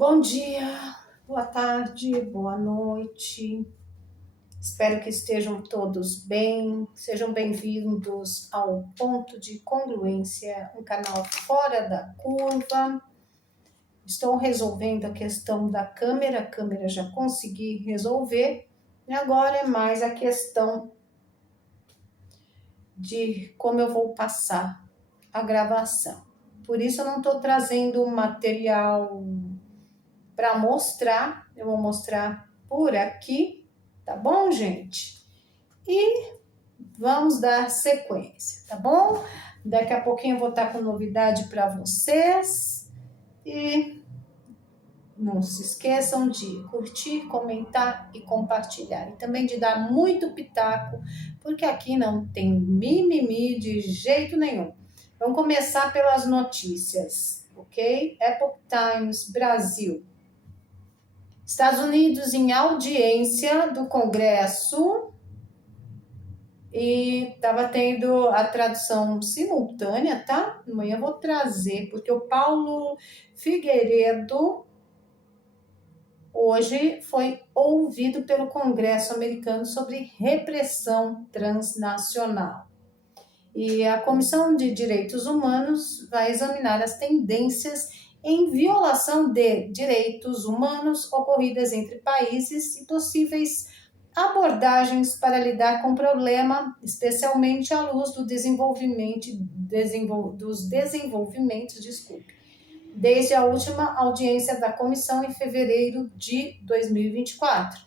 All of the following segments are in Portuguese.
Bom dia, boa tarde, boa noite. Espero que estejam todos bem. Sejam bem-vindos ao Ponto de Congruência, um canal fora da curva. Estou resolvendo a questão da câmera, a câmera já consegui resolver. E agora é mais a questão de como eu vou passar a gravação. Por isso eu não estou trazendo material para mostrar, eu vou mostrar por aqui, tá bom, gente? E vamos dar sequência, tá bom? Daqui a pouquinho eu vou estar com novidade para vocês e não se esqueçam de curtir, comentar e compartilhar. E também de dar muito pitaco, porque aqui não tem mimimi de jeito nenhum. Vamos começar pelas notícias, ok? Epoch Times Brasil. Estados Unidos em audiência do Congresso e estava tendo a tradução simultânea, tá? Amanhã eu vou trazer, porque o Paulo Figueiredo hoje foi ouvido pelo Congresso americano sobre repressão transnacional. E a Comissão de Direitos Humanos vai examinar as tendências em violação de direitos humanos ocorridas entre países e possíveis abordagens para lidar com o problema, especialmente à luz do dos desenvolvimentos, desde a última audiência da comissão em fevereiro de 2024.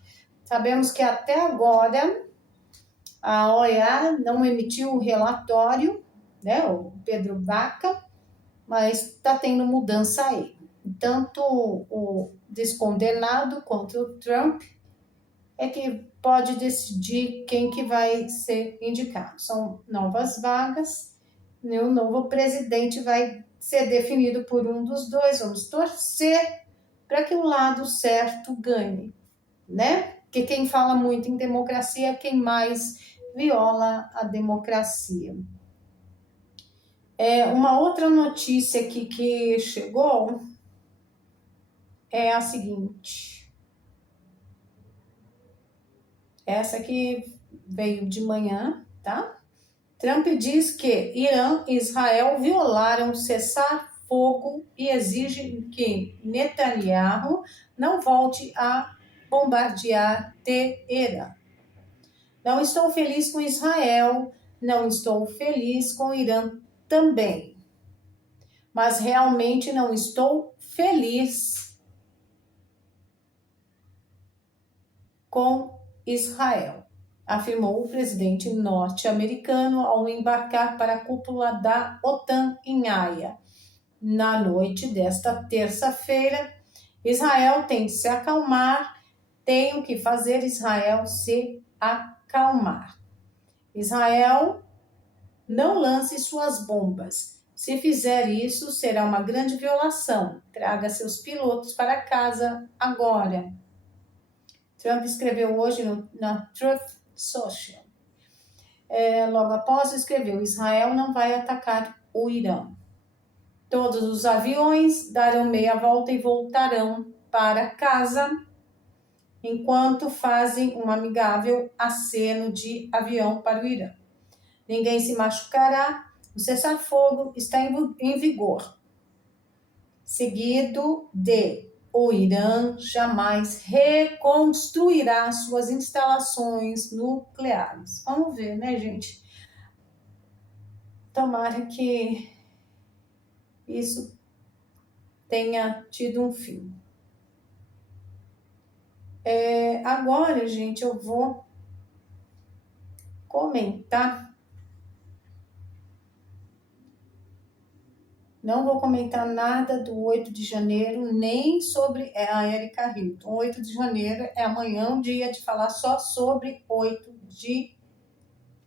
Sabemos que até agora a OEA não emitiu o relatório, né, o Pedro Vaca, mas está tendo mudança aí. Tanto o descondenado quanto o Trump é que pode decidir quem que vai ser indicado. São novas vagas, e o novo presidente vai ser definido por um dos dois. Vamos torcer para que o lado certo ganhe, né? Porque quem fala muito em democracia é quem mais viola a democracia. Uma outra notícia aqui que chegou é a seguinte. Essa aqui veio de manhã, tá? Trump diz que Irã e Israel violaram cessar-fogo e exige que Netanyahu não volte a bombardear Teherã. Não estou feliz com Israel, não estou feliz com o Irã também. Mas realmente não estou feliz com Israel, afirmou o presidente norte-americano ao embarcar para a cúpula da OTAN em Haia. Na noite desta terça-feira, Israel tem de se acalmar, tem o que fazer Israel se acalmar. Israel não lance suas bombas. Se fizer isso, será uma grande violação. Traga seus pilotos para casa agora. Trump escreveu hoje na Truth Social. Logo após, escreveu: Israel não vai atacar o Irã. Todos os aviões darão meia volta e voltarão para casa, enquanto fazem um amigável aceno de avião para o Irã. Ninguém se machucará, o cessar-fogo está em vigor. Seguido de: o Irã jamais reconstruirá suas instalações nucleares. Vamos ver, né, gente? Tomara que isso tenha tido um fim. Agora, gente, eu vou comentar. Não vou comentar nada do 8 de janeiro, nem sobre a Erika Hilton. 8 de janeiro é amanhã, um dia de falar só sobre 8 de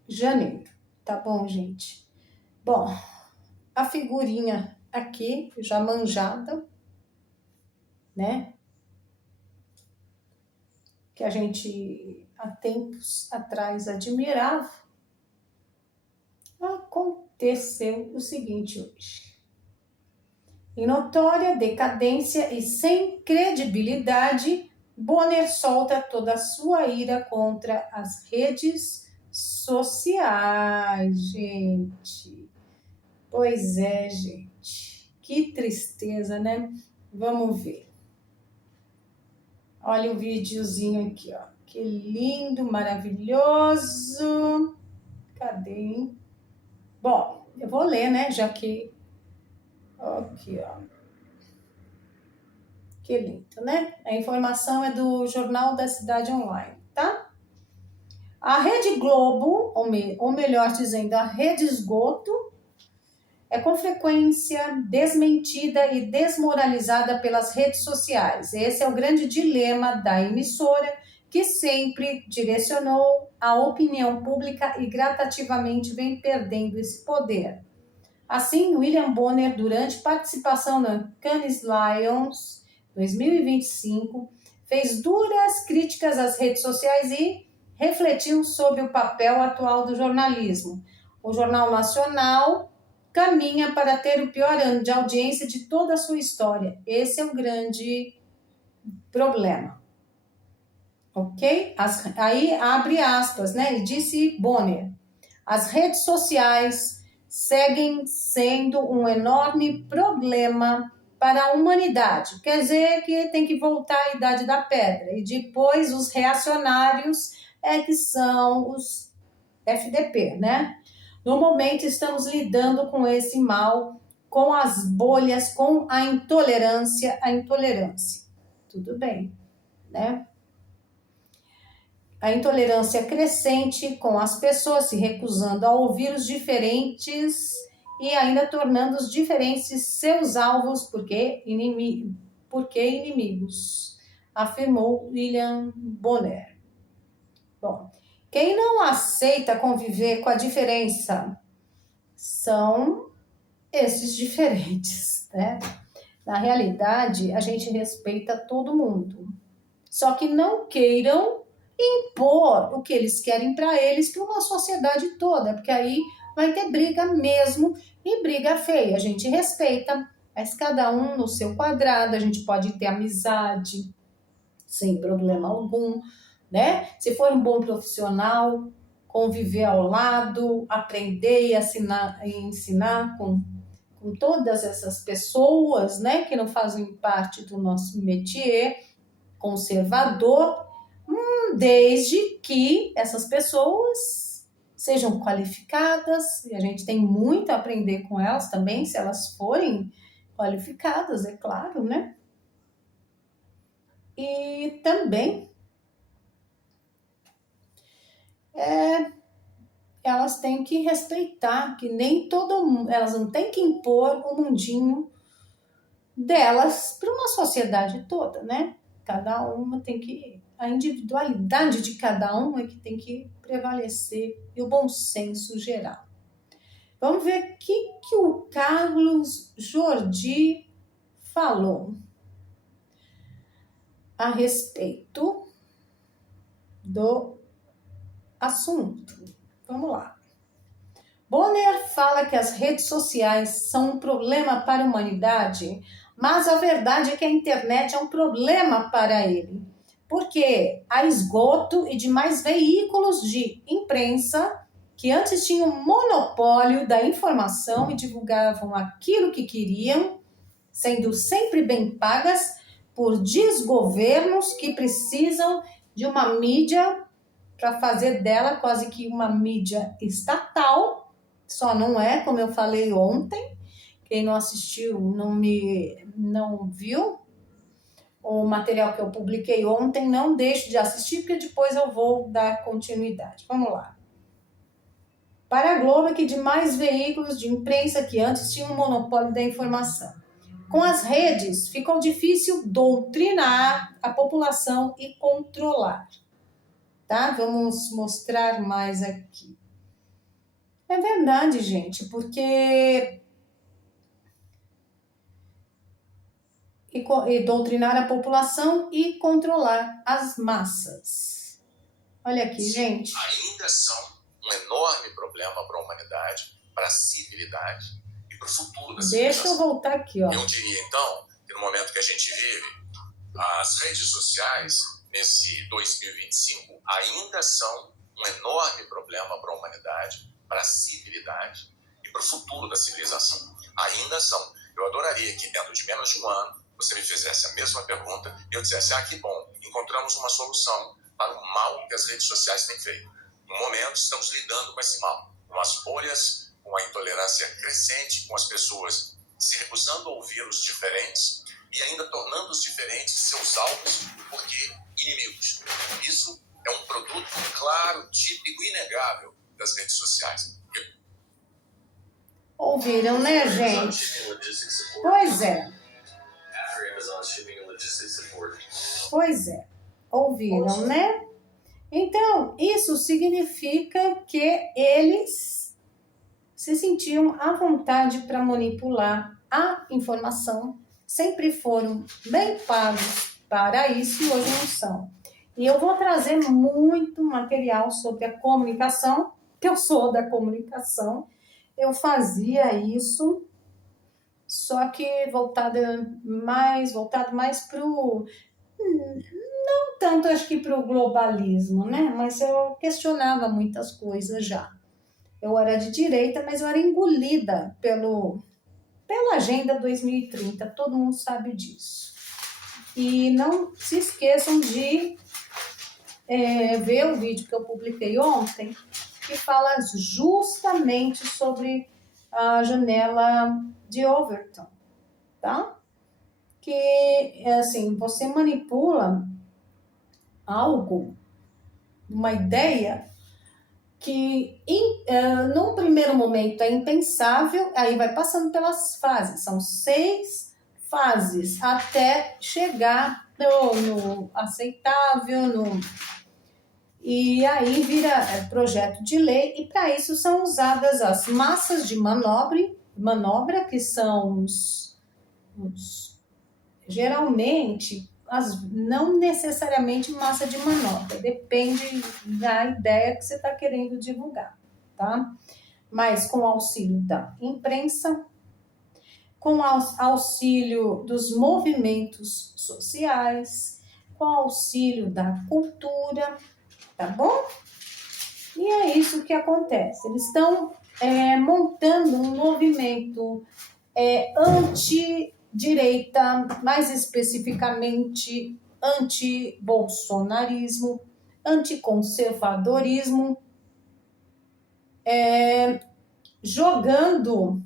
janeiro. Tá bom, gente? Bom, a figurinha aqui, já manjada, né? Que a gente há tempos atrás admirava. Aconteceu o seguinte hoje. Em notória decadência e sem credibilidade, Bonner solta toda a sua ira contra as redes sociais, gente. Pois é, gente. Que tristeza, né? Vamos ver. Olha o videozinho aqui, ó. Que lindo, maravilhoso. Cadê, hein? Bom, eu vou ler, né? Já que... Aqui, ó. Que lindo, né? A informação é do Jornal da Cidade Online, tá? A Rede Globo, ou melhor dizendo, a Rede Esgoto, é com frequência desmentida e desmoralizada pelas redes sociais. Esse é o grande dilema da emissora, que sempre direcionou a opinião pública e gradativamente vem perdendo esse poder. Assim, William Bonner, durante participação na Cannes Lions 2025, fez duras críticas às redes sociais e refletiu sobre o papel atual do jornalismo. O Jornal Nacional caminha para ter o pior ano de audiência de toda a sua história. Esse é o grande problema. Ok? Aí abre aspas, né? E disse Bonner: as redes sociais seguem sendo um enorme problema para a humanidade. Quer dizer que tem que voltar à Idade da Pedra. E depois os reacionários é que são os FDP, né? No momento estamos lidando com esse mal, com as bolhas, com a intolerância. Tudo bem, né? A intolerância crescente com as pessoas se recusando a ouvir os diferentes e ainda tornando os diferentes seus alvos porque inimigos, afirmou William Bonner. Bom, quem não aceita conviver com a diferença são esses diferentes, né? Na realidade, a gente respeita todo mundo. Só que não queiram impor o que eles querem para eles para uma sociedade toda, porque aí vai ter briga mesmo e briga feia. A gente respeita, mas cada um no seu quadrado, a gente pode ter amizade sem problema algum, né? Se for um bom profissional, conviver ao lado, aprender e ensinar com todas essas pessoas, né, que não fazem parte do nosso métier conservador, desde que essas pessoas sejam qualificadas, e a gente tem muito a aprender com elas também, se elas forem qualificadas, é claro, né? E também elas têm que respeitar que nem todo mundo, elas não têm que impor o mundinho delas para uma sociedade toda, né? Cada uma tem que, a individualidade de cada um é que tem que prevalecer e o bom senso geral. Vamos ver o que o Carlos Jordi falou a respeito do assunto. Vamos lá. Bonner fala que as redes sociais são um problema para a humanidade, mas a verdade é que a internet é um problema para ele, porque há esgoto e demais veículos de imprensa que antes tinham monopólio da informação e divulgavam aquilo que queriam, sendo sempre bem pagas por desgovernos que precisam de uma mídia para fazer dela quase que uma mídia estatal. Só não é, como eu falei ontem, quem não assistiu, não viu o material que eu publiquei ontem, não deixe de assistir, porque depois eu vou dar continuidade. Vamos lá. Para a Globo, que demais veículos de imprensa que antes tinham um monopólio da informação. Com as redes, ficou difícil doutrinar a população e controlar. Tá? Vamos mostrar mais aqui. É verdade, gente, porque e doutrinar a população e controlar as massas. Olha aqui, gente. Ainda são um enorme problema para a humanidade, para a civilidade, e e para o futuro da Deixa eu civilização. voltar aqui, ó. Eu diria, então, que no momento que a gente vive, as redes sociais, nesse 2025, ainda são um enorme problema para a humanidade, para a civilidade e para o futuro da civilização. Ainda são. Eu adoraria que dentro de menos de um ano você me fizesse a mesma pergunta e eu dissesse, que bom, encontramos uma solução para o mal que as redes sociais têm feito. No momento, estamos lidando com esse mal, com as bolhas, com a intolerância crescente, com as pessoas se recusando a ouvir os diferentes e ainda tornando os diferentes seus alvos, porque inimigos. Isso é um produto claro, típico e inegável das redes sociais. Ouviram, né, gente? Pois é. Pois é. Ouviram, né? Então, isso significa que eles se sentiam à vontade para manipular a informação, sempre foram bem pagos para isso e hoje não são. E eu vou trazer muito material sobre a comunicação, que eu sou da comunicação, eu fazia isso, só que voltado mais para o... Não tanto, acho que para o globalismo, né? Mas eu questionava muitas coisas já. Eu era de direita, mas eu era engolida pela Agenda 2030, todo mundo sabe disso. E não se esqueçam de ver o vídeo que eu publiquei ontem, que fala justamente sobre a janela de Overton, tá? Que, assim, você manipula algo, uma ideia que num primeiro momento é impensável, aí vai passando pelas fases, são 6 fases até chegar no aceitável, e aí vira projeto de lei, e para isso são usadas as massas de manobra, que são geralmente, não necessariamente massa de manobra, depende da ideia que você está querendo divulgar, tá? Mas com auxílio da imprensa, com auxílio dos movimentos sociais, com auxílio da cultura, tá bom? E é isso que acontece. Eles estão montando um movimento anti-direita, mais especificamente anti-bolsonarismo, anticonservadorismo, jogando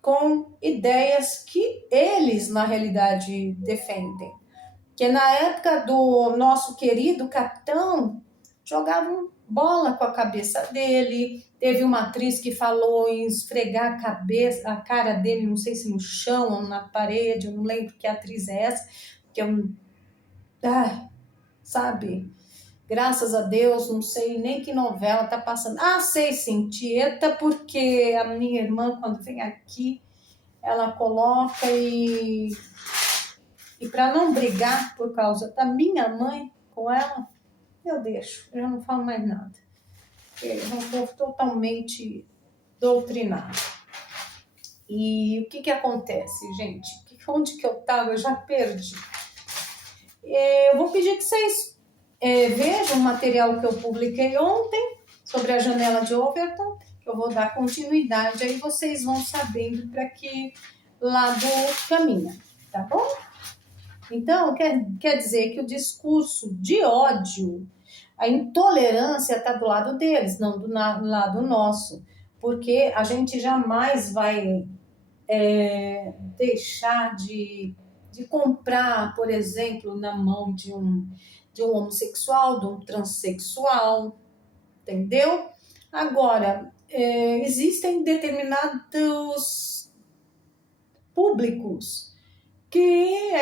com ideias que eles, na realidade, defendem. Que na época do nosso querido capitão, jogavam bola com a cabeça dele. Teve uma atriz que falou em esfregar a cara dele, não sei se no chão ou na parede, eu não lembro que atriz é essa, que sabe, graças a Deus, não sei nem que novela tá passando. Sei sim, Tieta, porque a minha irmã, quando vem aqui, ela coloca e para não brigar por causa da minha mãe com ela, eu deixo, eu não falo mais nada. É um povo totalmente doutrinado. E o que acontece, gente? Onde que eu estava? Eu já perdi. Eu vou pedir que vocês vejam o material que eu publiquei ontem sobre a janela de Overton, que eu vou dar continuidade, aí vocês vão sabendo para que lado caminha, tá bom? Então, quer dizer que o discurso de ódio, a intolerância está do lado deles, não do lado nosso, porque a gente jamais vai deixar de comprar, por exemplo, na mão de um homossexual, de um transexual, entendeu? Agora, existem determinados públicos que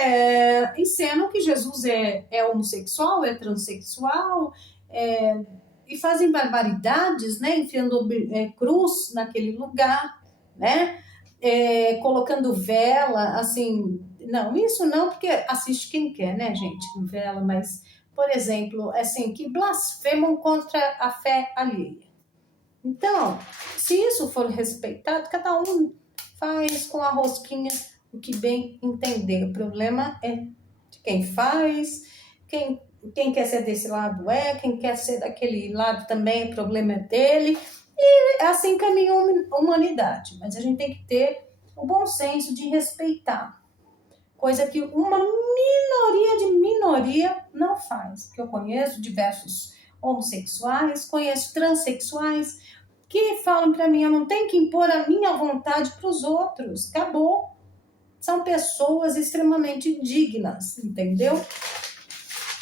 ensinam que Jesus é homossexual, é transexual, e fazem barbaridades, né? Enfiando cruz naquele lugar, né? Colocando vela, assim, não, isso não, porque assiste quem quer, né, gente, vela, mas, por exemplo, assim, que blasfemam contra a fé alheia. Então, se isso for respeitado, cada um faz com a rosquinha o que bem entender. O problema é de quem faz, quem quer ser desse lado quem quer ser daquele lado também, o problema é dele. E assim caminha a humanidade. Mas a gente tem que ter o bom senso de respeitar. Coisa que uma minoria de minoria não faz. Porque eu conheço diversos homossexuais, conheço transexuais que falam para mim, eu não tenho que impor a minha vontade para os outros. Acabou. São pessoas extremamente dignas, entendeu?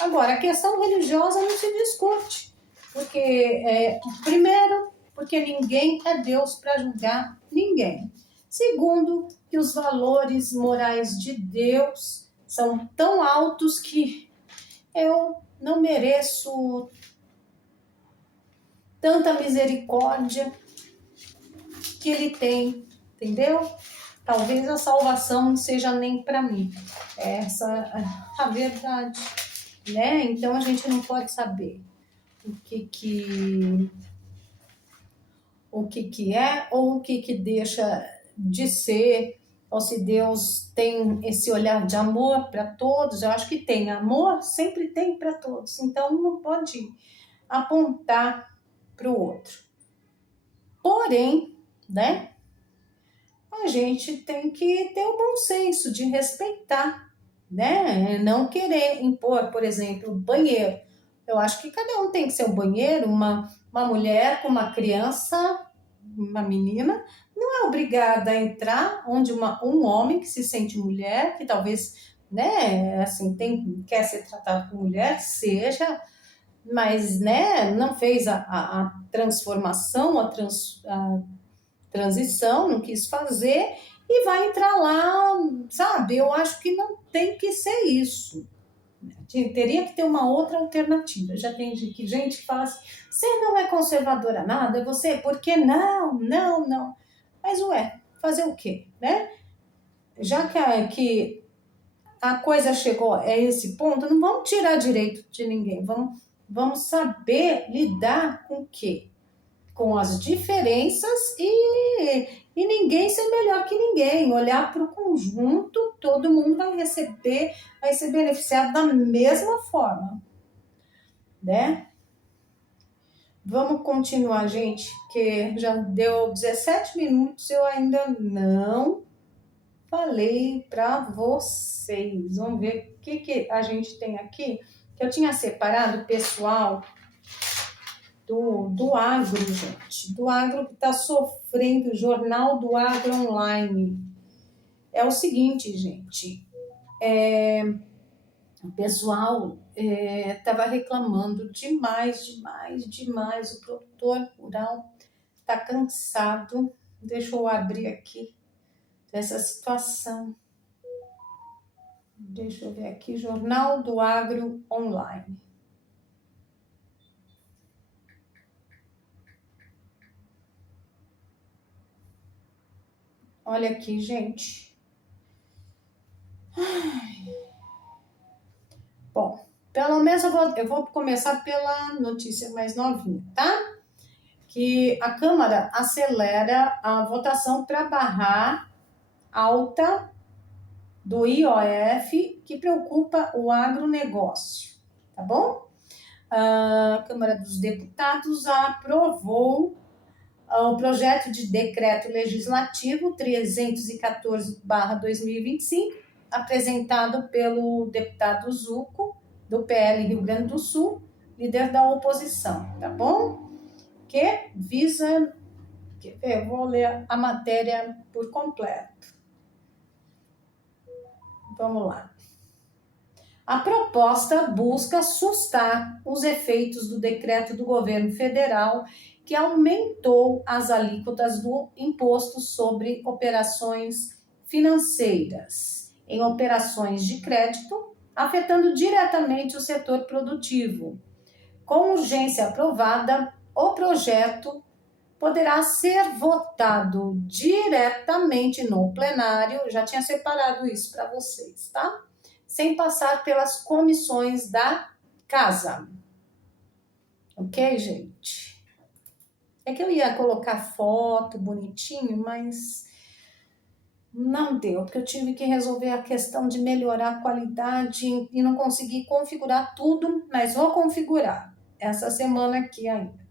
Agora, a questão religiosa não se discute. Porque, primeiro, porque ninguém é Deus para julgar ninguém. Segundo, que os valores morais de Deus são tão altos que eu não mereço tanta misericórdia que ele tem, entendeu? Talvez a salvação não seja nem para mim. Essa é a verdade, né? Então a gente não pode saber o que é ou o que deixa de ser, ou se Deus tem esse olhar de amor para todos. Eu acho que tem amor, sempre tem para todos. Então não pode apontar para o outro. Porém, né? A gente tem que ter o bom senso de respeitar, né? Não querer impor, por exemplo, banheiro. Eu acho que cada um tem que ser um banheiro, uma mulher com uma criança, uma menina, não é obrigada a entrar onde um homem que se sente mulher, que talvez, né, assim, quer ser tratado como mulher, seja, mas, né, não fez a transformação, a transição, não quis fazer e vai entrar lá, sabe? Eu acho que não tem que ser isso. Teria que ter uma outra alternativa. Já tem gente que fala assim, você não é conservadora nada, você, por que não? Não, não. Mas, fazer o quê, né? Já que a coisa chegou a esse ponto, não vamos tirar direito de ninguém, vamos saber lidar com o quê? Com as diferenças e ninguém ser melhor que ninguém. Olhar para o conjunto, todo mundo vai ser beneficiado da mesma forma, né? Vamos continuar, gente, porque já deu 17 minutos e eu ainda não falei para vocês. Vamos ver o que a gente tem aqui. Eu tinha separado, pessoal, do agro, gente. Do agro que está sofrendo, o Jornal do Agro Online. É o seguinte, gente. O pessoal estava reclamando demais. O produtor rural está cansado. Deixa eu abrir aqui essa situação. Deixa eu ver aqui, Jornal do Agro Online. Olha aqui, gente. Bom, pelo menos eu vou começar pela notícia mais novinha, tá? Que a Câmara acelera a votação para barrar alta do IOF que preocupa o agronegócio, tá bom? A Câmara dos Deputados aprovou o projeto de decreto legislativo 314/2025, apresentado pelo deputado Zuco, do PL Rio Grande do Sul, líder da oposição, tá bom? Que visa... Eu vou ler a matéria por completo. Vamos lá. A proposta busca sustar os efeitos do decreto do governo federal que aumentou as alíquotas do imposto sobre operações financeiras em operações de crédito, afetando diretamente o setor produtivo. Com urgência aprovada, o projeto poderá ser votado diretamente no plenário, já tinha separado isso para vocês, tá? Sem passar pelas comissões da casa. Ok, gente? É que eu ia colocar foto bonitinho, mas não deu, porque eu tive que resolver a questão de melhorar a qualidade e não consegui configurar tudo, mas vou configurar essa semana aqui ainda.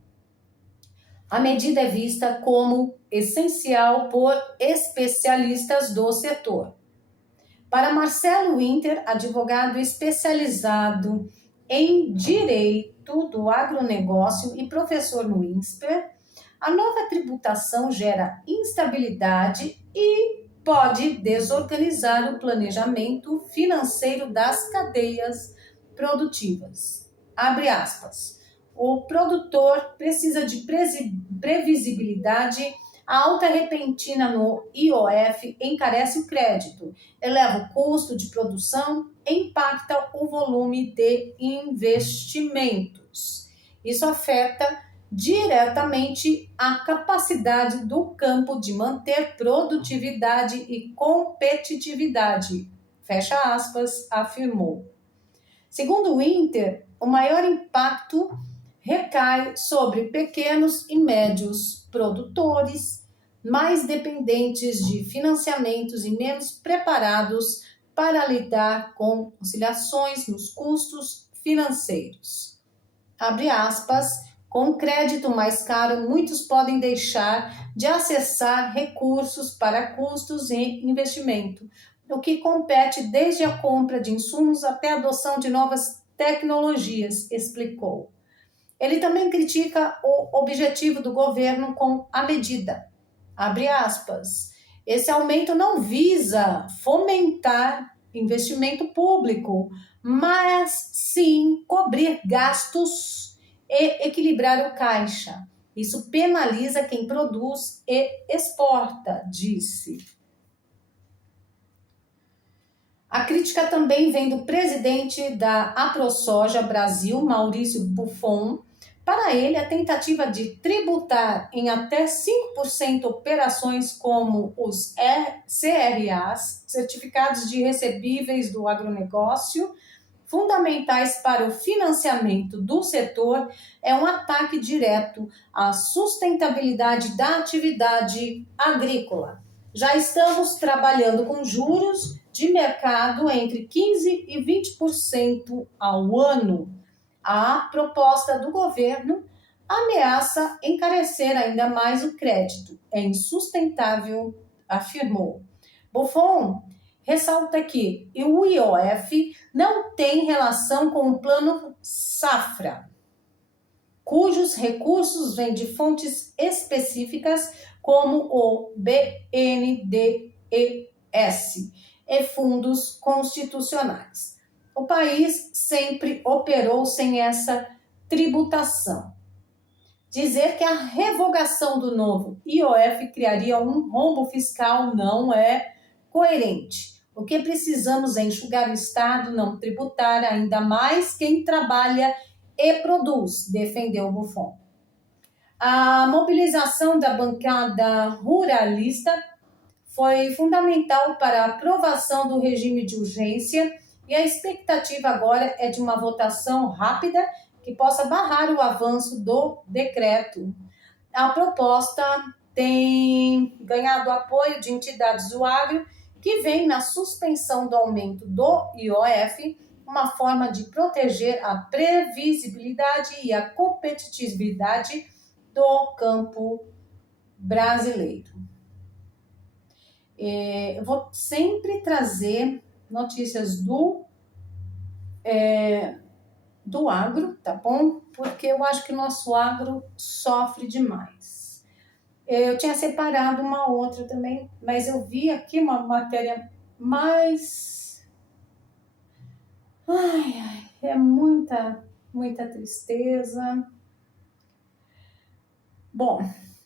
A medida é vista como essencial por especialistas do setor. Para Marcelo Winter, advogado especializado em direito do agronegócio e professor no INSPER, a nova tributação gera instabilidade e pode desorganizar o planejamento financeiro das cadeias produtivas. Abre aspas. O produtor precisa de previsibilidade. A alta repentina no IOF encarece o crédito, eleva o custo de produção, impacta o volume de investimentos. Isso afeta diretamente a capacidade do campo de manter produtividade e competitividade. Fecha aspas, afirmou. Segundo o Winter, o maior impacto recai sobre pequenos e médios produtores, mais dependentes de financiamentos e menos preparados para lidar com oscilações nos custos financeiros. Abre aspas, com crédito mais caro, muitos podem deixar de acessar recursos para custos e investimento, o que compete desde a compra de insumos até a adoção de novas tecnologias, explicou. Ele também critica o objetivo do governo com a medida. Abre aspas. Esse aumento não visa fomentar investimento público, mas sim cobrir gastos e equilibrar o caixa. Isso penaliza quem produz e exporta, disse. A crítica também vem do presidente da AproSoja Brasil, Maurício Buffon. Para ele, a tentativa de tributar em até 5% operações como os CRAs, Certificados de Recebíveis do Agronegócio, fundamentais para o financiamento do setor, é um ataque direto à sustentabilidade da atividade agrícola. Já estamos trabalhando com juros de mercado entre 15% e 20% ao ano. A proposta do governo ameaça encarecer ainda mais o crédito. É insustentável, afirmou. Buffon ressalta que o IOF não tem relação com o Plano Safra, cujos recursos vêm de fontes específicas como o BNDES e fundos constitucionais. O país sempre operou sem essa tributação. Dizer que a revogação do novo IOF criaria um rombo fiscal não é coerente. O que precisamos é enxugar o Estado, não tributar ainda mais quem trabalha e produz, defendeu Buffon. A mobilização da bancada ruralista foi fundamental para a aprovação do regime de urgência e a expectativa agora é de uma votação rápida que possa barrar o avanço do decreto. A proposta tem ganhado apoio de entidades do agro que veem na suspensão do aumento do IOF uma forma de proteger a previsibilidade e a competitividade do campo brasileiro. Eu vou sempre trazer notícias do agro, tá bom? Porque eu acho que o nosso agro sofre demais. Eu tinha separado uma outra também, mas eu vi aqui uma matéria mais... é muita tristeza. Bom,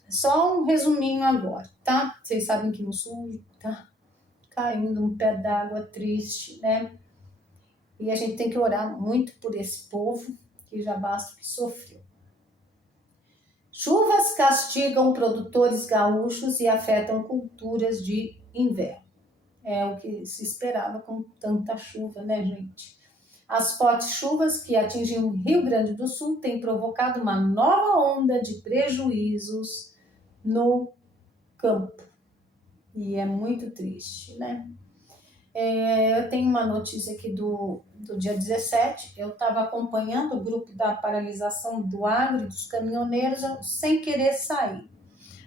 só um resuminho agora, tá? Vocês sabem que no sul tá caindo um pé d'água triste, né? E a gente tem que orar muito por esse povo, que já basta o que sofreu. Chuvas castigam produtores gaúchos e afetam culturas de inverno. É o que se esperava com tanta chuva, né, gente? As fortes chuvas que atingem o Rio Grande do Sul têm provocado uma nova onda de prejuízos no campo. E é muito triste, né? Eu tenho uma notícia aqui do dia 17, eu estava acompanhando o grupo da paralisação do agro e dos caminhoneiros sem querer sair.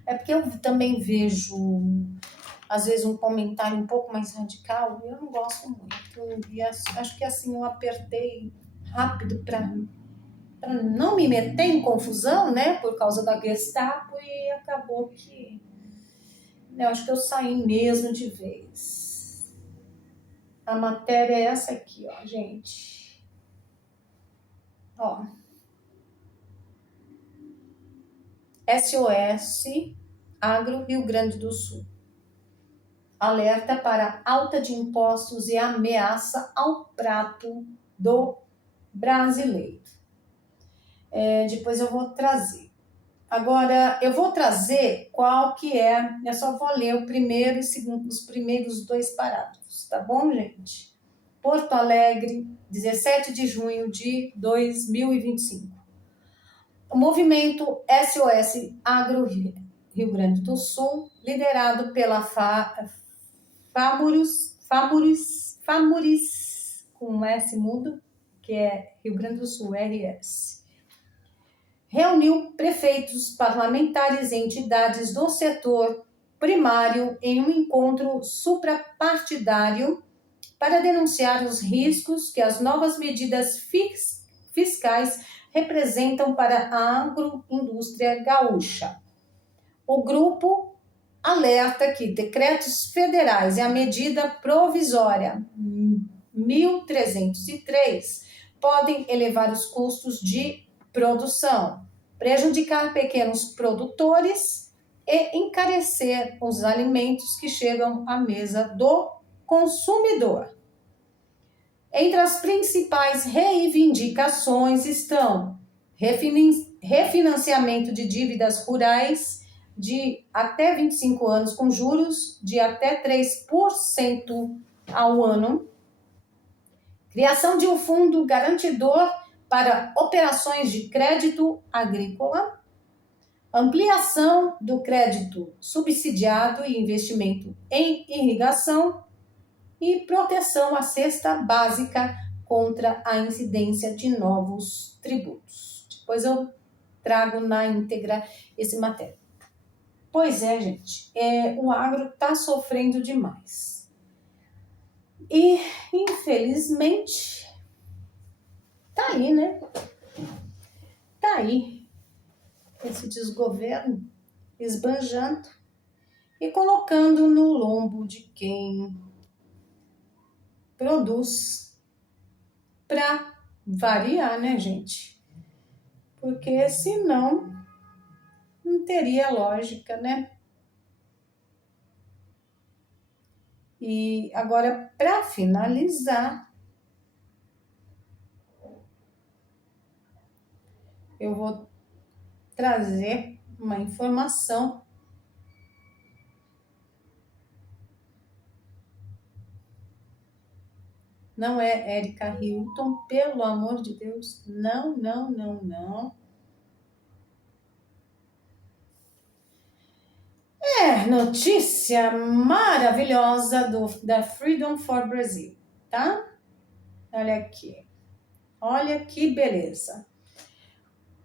É porque eu também vejo, às vezes, um comentário um pouco mais radical e eu não gosto muito. E acho que assim eu apertei rápido para não me meter em confusão, né, por causa da Gestapo, e acabou que eu acho que eu saí mesmo de vez. A matéria é essa aqui, ó, gente. Ó. SOS Agro Rio Grande do Sul. Alerta para alta de impostos e ameaça ao prato do brasileiro. Depois eu vou trazer. Agora, eu vou trazer qual que é, eu só vou ler o primeiro e segundo, os primeiros 2 parágrafos, tá bom, gente? Porto Alegre, 17 de junho de 2025. O movimento SOS Agro Rio Grande do Sul, liderado pela FAMURIS, com um S mudo, que é Rio Grande do Sul, RS, reuniu prefeitos, parlamentares e entidades do setor primário em um encontro suprapartidário para denunciar os riscos que as novas medidas fiscais representam para a agroindústria gaúcha. O grupo alerta que decretos federais e a medida provisória 1303 podem elevar os custos de produção, prejudicar pequenos produtores e encarecer os alimentos que chegam à mesa do consumidor. Entre as principais reivindicações estão refinanciamento de dívidas rurais de até 25 anos com juros de até 3% ao ano, criação de um fundo garantidor para operações de crédito agrícola, ampliação do crédito subsidiado e investimento em irrigação e proteção à cesta básica contra a incidência de novos tributos. Depois eu trago na íntegra esse matéria. Pois é, gente, o agro está sofrendo demais. E, infelizmente, tá aí, né? Tá aí esse desgoverno esbanjando e colocando no lombo de quem produz, para variar, né, gente? Porque senão não teria lógica, né? E agora, para finalizar, eu vou trazer uma informação não é Erika Hilton, pelo amor de Deus, não. Notícia maravilhosa da Freedom for Brazil, tá? Olha aqui, olha que beleza.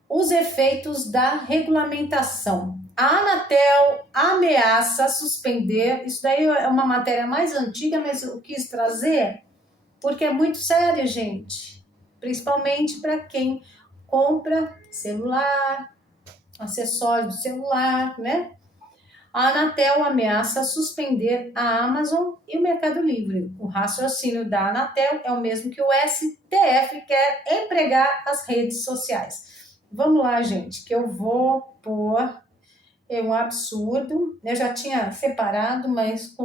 Os efeitos da regulamentação. A Anatel ameaça suspender, isso daí é uma matéria mais antiga, mas eu quis trazer porque é muito sério, gente. Principalmente para quem compra celular, acessório de celular, né? A Anatel ameaça suspender a Amazon e o Mercado Livre. O raciocínio da Anatel é o mesmo que o STF quer empregar as redes sociais. Vamos lá, gente, que eu vou pôr um absurdo. Eu já tinha separado, mas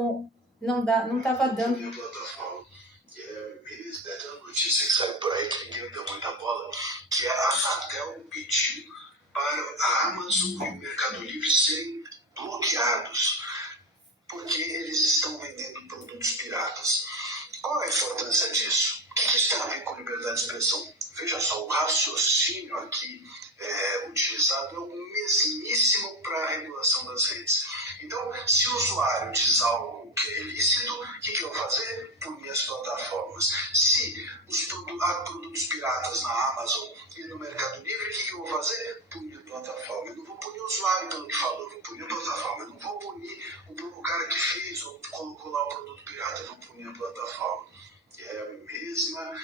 não estava dando. Tem uma notícia que sai por aí que ninguém deu muita bola, que a Anatel pediu para a Amazon e o Mercado Livre serem bloqueados, porque eles estão vendendo produtos piratas. Qual é a importância disso? O que isso tem a ver com liberdade liberdade de expressão. Veja só, o raciocínio aqui utilizado é o mesmíssimo para a regulação das redes. Então, se o usuário diz algo que é ilícito, o que eu vou fazer? Punir as plataformas. Se há produtos piratas na Amazon e no Mercado Livre, o que eu vou fazer? Punir a plataforma. Eu não vou punir o usuário pelo que falou, eu vou punir a plataforma. Eu não vou punir o cara que fez ou colocou lá o produto pirata, eu vou punir a plataforma. É a mesma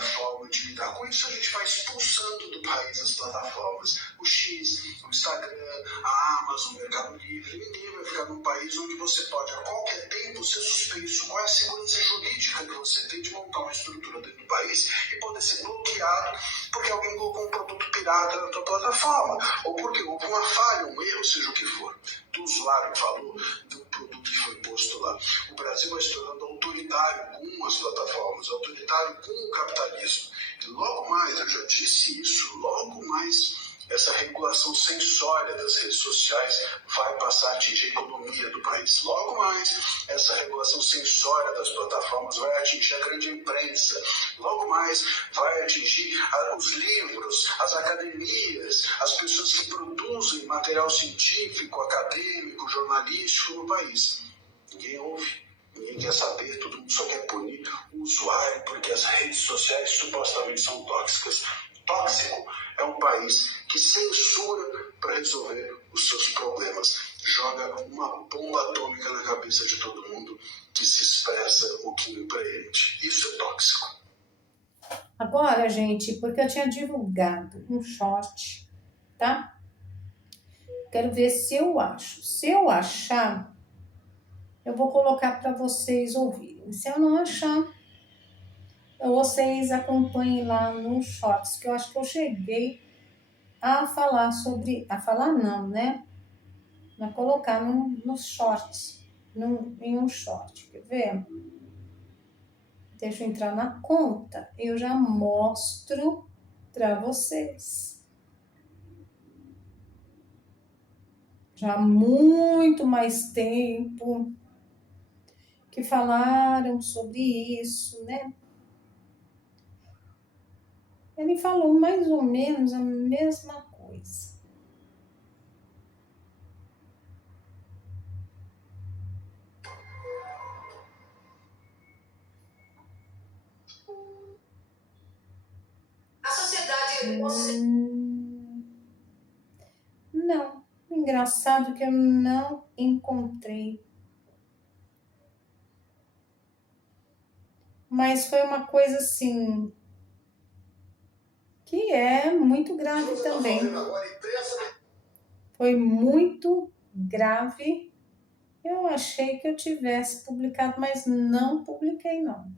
forma de lidar com isso. A gente vai expulsando do país as plataformas, o X, o Instagram, a Amazon, o Mercado Livre. Ninguém vai ficar num país onde você pode a qualquer tempo ser suspenso. Qual é a segurança jurídica que você tem de montar uma estrutura dentro do país e poder ser bloqueado porque alguém colocou um produto pirata na tua plataforma, ou porque houve uma falha, um erro, seja o que for, do usuário que falou, do produto que foi posto lá. O Brasil vai se tornando autoritário com as plataformas, autoritário com o capitalismo. E logo mais, eu já disse isso, logo mais essa regulação censória das redes sociais vai passar a atingir a economia do país. Logo mais, essa regulação censória das plataformas vai atingir a grande imprensa. Logo mais, vai atingir os livros, as academias, as pessoas que produzem material científico, acadêmico, jornalístico no país. Ninguém ouve. Ninguém quer saber, todo mundo só quer punir o usuário porque as redes sociais supostamente são tóxicas. Tóxico é um país que censura para resolver os seus problemas. Joga uma bomba atômica na cabeça de todo mundo que se expressa o que empreende. Isso é tóxico. Agora, gente, porque eu tinha divulgado um short, tá? Quero ver se eu acho. Se eu achar, eu vou colocar para vocês ouvirem. Se eu não achar, vocês acompanhem lá nos shorts, que eu acho que eu cheguei a falar sobre... A falar não, né? A colocar nos shorts, em um short. Quer ver? Deixa eu entrar na conta e eu já mostro para vocês. Já há muito mais tempo que falaram sobre isso, né? Ele falou mais ou menos a mesma coisa. A sociedade... Não, engraçado que eu não encontrei. Mas foi uma coisa assim que é muito grave também. Foi muito grave. Eu achei que eu tivesse publicado, mas não publiquei, não.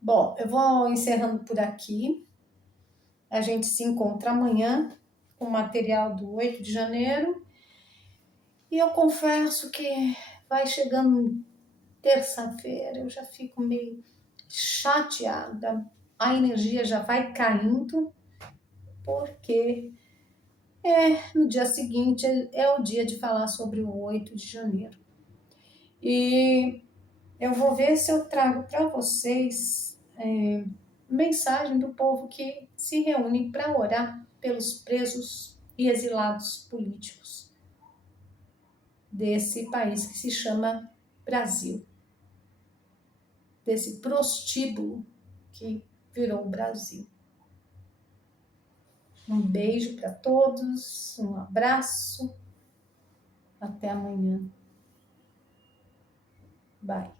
Bom, eu vou encerrando por aqui. A gente se encontra amanhã com o material do 8 de janeiro. E eu confesso que vai chegando terça-feira, eu já fico meio chateada. A energia já vai caindo, porque no dia seguinte é o dia de falar sobre o 8 de janeiro. E eu vou ver se eu trago para vocês mensagem do povo que se reúne para orar pelos presos e exilados políticos desse país que se chama Brasil, desse prostíbulo que virou o Brasil. Um beijo para todos, um abraço, até amanhã. Bye.